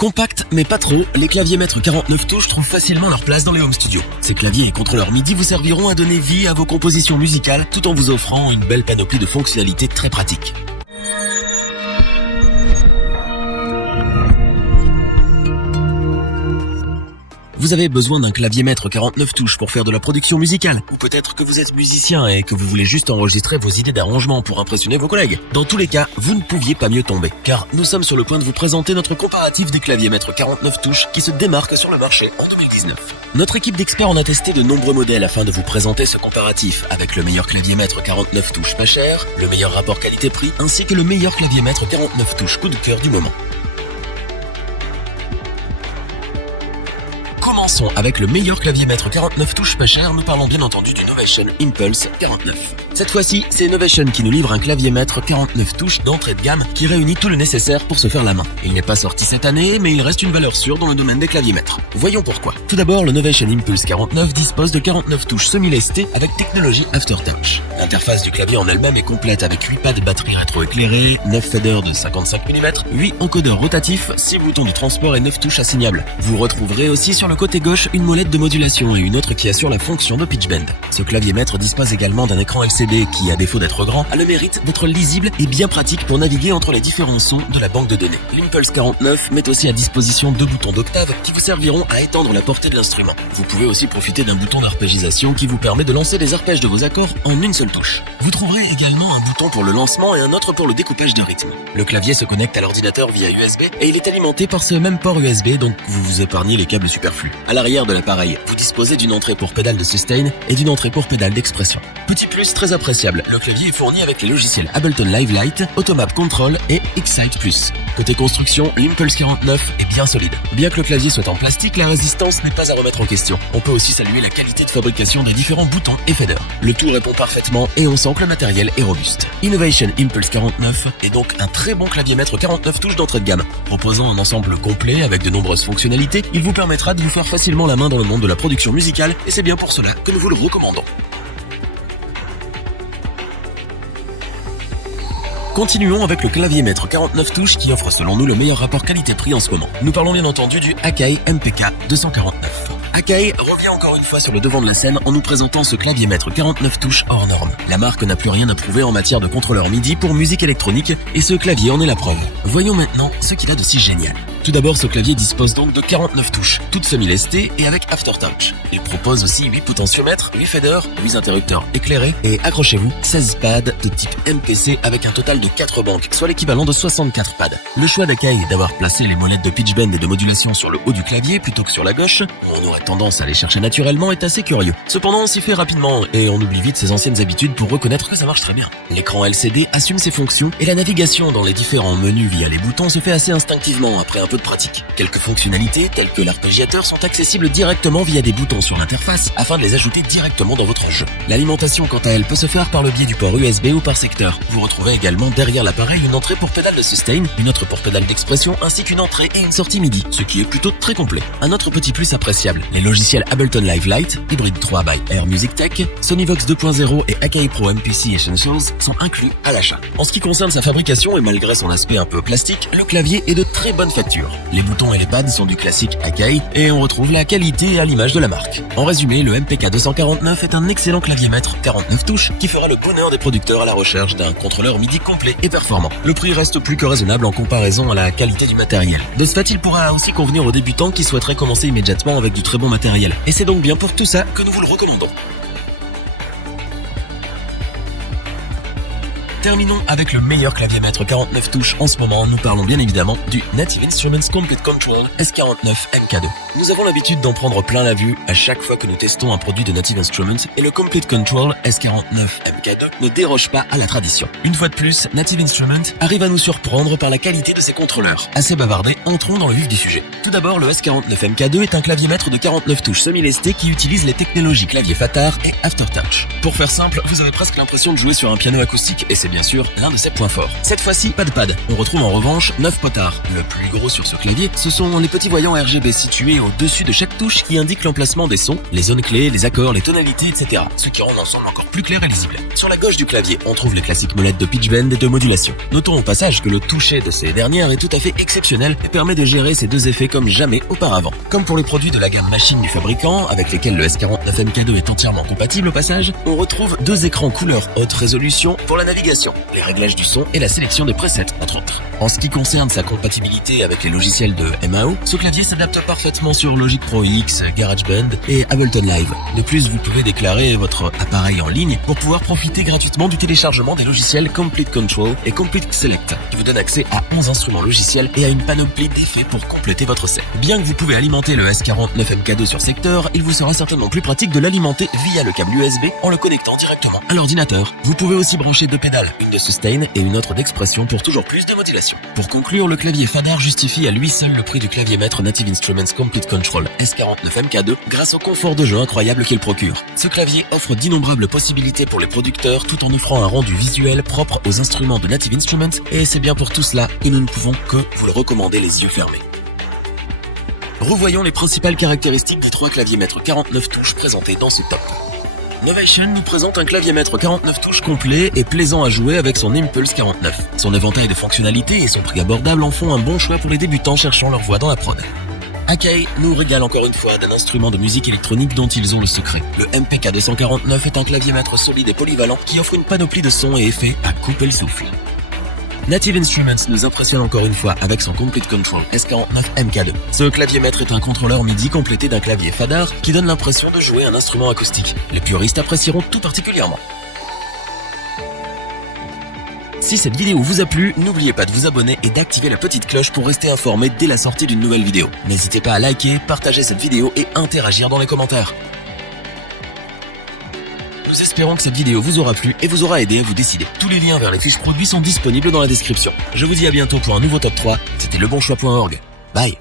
Compact mais pas trop, les claviers maîtres 49 touches trouvent facilement leur place dans les home studios. Ces claviers et contrôleurs MIDI vous serviront à donner vie à vos compositions musicales tout en vous offrant une belle panoplie de fonctionnalités très pratiques. Vous avez besoin d'un clavier maître 49 touches pour faire de la production musicale, ou peut-être que vous êtes musicien et que vous voulez juste enregistrer vos idées d'arrangement pour impressionner vos collègues. Dans tous les cas, vous ne pouviez pas mieux tomber, car nous sommes sur le point de vous présenter notre comparatif des claviers maîtres 49 touches qui se démarquent sur le marché en 2019. Notre équipe d'experts en a testé de nombreux modèles afin de vous présenter ce comparatif, avec le meilleur clavier maître 49 touches pas cher, le meilleur rapport qualité-prix, ainsi que le meilleur clavier maître 49 touches coup de cœur du moment. Commençons avec le meilleur clavier maître 49 touches pas cher, nous parlons bien entendu du Novation Impulse 49. Cette fois-ci, c'est Novation qui nous livre un clavier maître 49 touches d'entrée de gamme qui réunit tout le nécessaire pour se faire la main. Il n'est pas sorti cette année, mais il reste une valeur sûre dans le domaine des claviers maîtres. Voyons pourquoi. Tout d'abord, le Novation Impulse 49 dispose de 49 touches semi-lestées avec technologie Aftertouch. L'interface du clavier en elle-même est complète avec 8 pads de batterie rétro-éclairés, 9 faders de 55 mm, 8 encodeurs rotatifs, 6 boutons de transport et 9 touches assignables. Vous retrouverez aussi sur le côté gauche une molette de modulation et une autre qui assure la fonction de pitch bend. Ce clavier maître dispose également d'un écran LCD qui, à défaut d'être grand, a le mérite d'être lisible et bien pratique pour naviguer entre les différents sons de la banque de données. L'Impulse 49 met aussi à disposition 2 boutons d'octave qui vous serviront à étendre la portée de l'instrument. Vous pouvez aussi profiter d'un bouton d'arpégisation qui vous permet de lancer les arpèges de vos accords en une seule touche. Vous trouverez également un bouton pour le lancement et un autre pour le découpage de rythme. Le clavier se connecte à l'ordinateur via USB et il est alimenté par ce même port USB, donc vous vous épargnez les câbles superflus. À l'arrière de l'appareil, vous disposez d'une entrée pour pédale de sustain et d'une entrée pour pédale d'expression. Petit plus très appréciable, le clavier est fourni avec les logiciels Ableton Live Lite, Automap Control et Excite Plus. Côté construction, l'Impulse 49 est bien solide. Bien que le clavier soit en plastique, la résistance n'est pas à remettre en question. On peut aussi saluer la qualité de fabrication des différents boutons et faders. Le tout répond parfaitement et on sent que le matériel est robuste. Innovation Impulse 49 est donc un très bon clavier maître 49 touches d'entrée de gamme. Proposant un ensemble complet avec de nombreuses fonctionnalités, il vous permettra de vous faire facilement la main dans le monde de la production musicale et c'est bien pour cela que nous vous le recommandons. Continuons avec le clavier maître 49 touches qui offre selon nous le meilleur rapport qualité-prix en ce moment. Nous parlons bien entendu du Akai MPK 249. Akai revient encore une fois sur le devant de la scène en nous présentant ce clavier maître 49 touches hors norme. La marque n'a plus rien à prouver en matière de contrôleur MIDI pour musique électronique et ce clavier en est la preuve. Voyons maintenant ce qu'il a de si génial. Tout d'abord, ce clavier dispose donc de 49 touches, toutes semi-lestées et avec Aftertouch. Il propose aussi 8 potentiomètres, 8 faders, 8 interrupteurs éclairés et, accrochez-vous, 16 pads de type MPC avec un total de 4 banques, soit l'équivalent de 64 pads. Le choix d'Akai d'avoir placé les molettes de pitch bend et de modulation sur le haut du clavier plutôt que sur la gauche, où on aurait tendance à les chercher naturellement, est assez curieux. Cependant, on s'y fait rapidement et on oublie vite ses anciennes habitudes pour reconnaître que ça marche très bien. L'écran LCD assume ses fonctions et la navigation dans les différents menus via les boutons se fait assez instinctivement après un peu de pratique. Quelques fonctionnalités, telles que l'arpégiateur, sont accessibles directement via des boutons sur l'interface afin de les ajouter directement dans votre jeu. L'alimentation, quant à elle, peut se faire par le biais du port USB ou par secteur. Vous retrouvez également derrière l'appareil une entrée pour pédale de sustain, une autre pour pédale d'expression, ainsi qu'une entrée et une sortie MIDI, ce qui est plutôt très complet. Un autre petit plus appréciable, les logiciels Ableton Live Lite, Hybrid 3 by Air Music Tech, Sonyvox 2.0 et Akai Pro MPC Essentials sont inclus à l'achat. En ce qui concerne sa fabrication et malgré son aspect un peu plastique, le clavier est de très bonne facture. Les boutons et les pads sont du classique Akai et on retrouve la qualité à l'image de la marque. En résumé, le MPK 249 est un excellent clavier maître 49 touches qui fera le bonheur des producteurs à la recherche d'un contrôleur MIDI complet et performant. Le prix reste plus que raisonnable en comparaison à la qualité du matériel. De ce fait, il pourra aussi convenir aux débutants qui souhaiteraient commencer immédiatement avec du très bon matériel. Et c'est donc bien pour tout ça que nous vous le recommandons. Terminons avec le meilleur clavier maître 49 touches en ce moment. Nous parlons bien évidemment du Native Instruments Complete Control S49 MK2. Nous avons l'habitude d'en prendre plein la vue à chaque fois que nous testons un produit de Native Instruments et le Complete Control S49 MK2 ne déroge pas à la tradition. Une fois de plus, Native Instruments arrive à nous surprendre par la qualité de ses contrôleurs. Assez bavardé, entrons dans le vif du sujet. Tout d'abord, le S49 MK2 est un clavier maître de 49 touches semi-lesté qui utilise les technologies clavier Fatar et Aftertouch. Pour faire simple, vous avez presque l'impression de jouer sur un piano acoustique et c'est c'est bien sûr l'un de ses points forts. Cette fois-ci, pas de pad. On retrouve en revanche 9 potards. Le plus gros sur ce clavier, ce sont les petits voyants RGB situés au-dessus de chaque touche qui indiquent l'emplacement des sons, les zones clés, les accords, les tonalités, etc. Ce qui rend l'ensemble encore plus clair et lisible. Sur la gauche du clavier, on trouve les classiques molettes de pitch bend et de modulation. Notons au passage que le toucher de ces dernières est tout à fait exceptionnel et permet de gérer ces deux effets comme jamais auparavant. Comme pour les produits de la gamme machine du fabricant, avec lesquels le S49MK2 est entièrement compatible au passage, on retrouve deux écrans couleur haute résolution pour la navigation, les réglages du son et la sélection des presets, entre autres. En ce qui concerne sa compatibilité avec les logiciels de MAO, ce clavier s'adapte parfaitement sur Logic Pro X, GarageBand et Ableton Live. De plus, vous pouvez déclarer votre appareil en ligne pour pouvoir profiter gratuitement du téléchargement des logiciels Complete Control et Complete Select, qui vous donnent accès à 11 instruments logiciels et à une panoplie d'effets pour compléter votre set. Bien que vous pouvez alimenter le S49MK2 sur secteur, il vous sera certainement plus pratique de l'alimenter via le câble USB en le connectant directement à l'ordinateur. Vous pouvez aussi brancher deux pédales, une de sustain et une autre d'expression pour toujours plus de modulation. Pour conclure, le clavier Fadar justifie à lui seul le prix du clavier maître Native Instruments Complete Control S49MK2 grâce au confort de jeu incroyable qu'il procure. Ce clavier offre d'innombrables possibilités pour les producteurs tout en offrant un rendu visuel propre aux instruments de Native Instruments et c'est bien pour tout cela et nous ne pouvons que vous le recommander les yeux fermés. Revoyons les principales caractéristiques des trois claviers maîtres 49 touches présentés dans ce top. Novation nous présente un clavier maître 49 touches complet et plaisant à jouer avec son Impulse 49. Son éventail de fonctionnalités et son prix abordable en font un bon choix pour les débutants cherchant leur voie dans la prod. Akai nous régale encore une fois d'un instrument de musique électronique dont ils ont le secret. Le MPK 249 est un clavier maître solide et polyvalent qui offre une panoplie de sons et effets à couper le souffle. Native Instruments nous impressionne encore une fois avec son Complete Control S49MK2. Ce clavier maître est un contrôleur MIDI complété d'un clavier Fadar qui donne l'impression de jouer un instrument acoustique. Les puristes apprécieront tout particulièrement. Si cette vidéo vous a plu, n'oubliez pas de vous abonner et d'activer la petite cloche pour rester informé dès la sortie d'une nouvelle vidéo. N'hésitez pas à liker, partager cette vidéo et interagir dans les commentaires. Nous espérons que cette vidéo vous aura plu et vous aura aidé à vous décider. Tous les liens vers les fiches produits sont disponibles dans la description. Je vous dis à bientôt pour un nouveau top 3. C'était lebonchoix.org. Bye.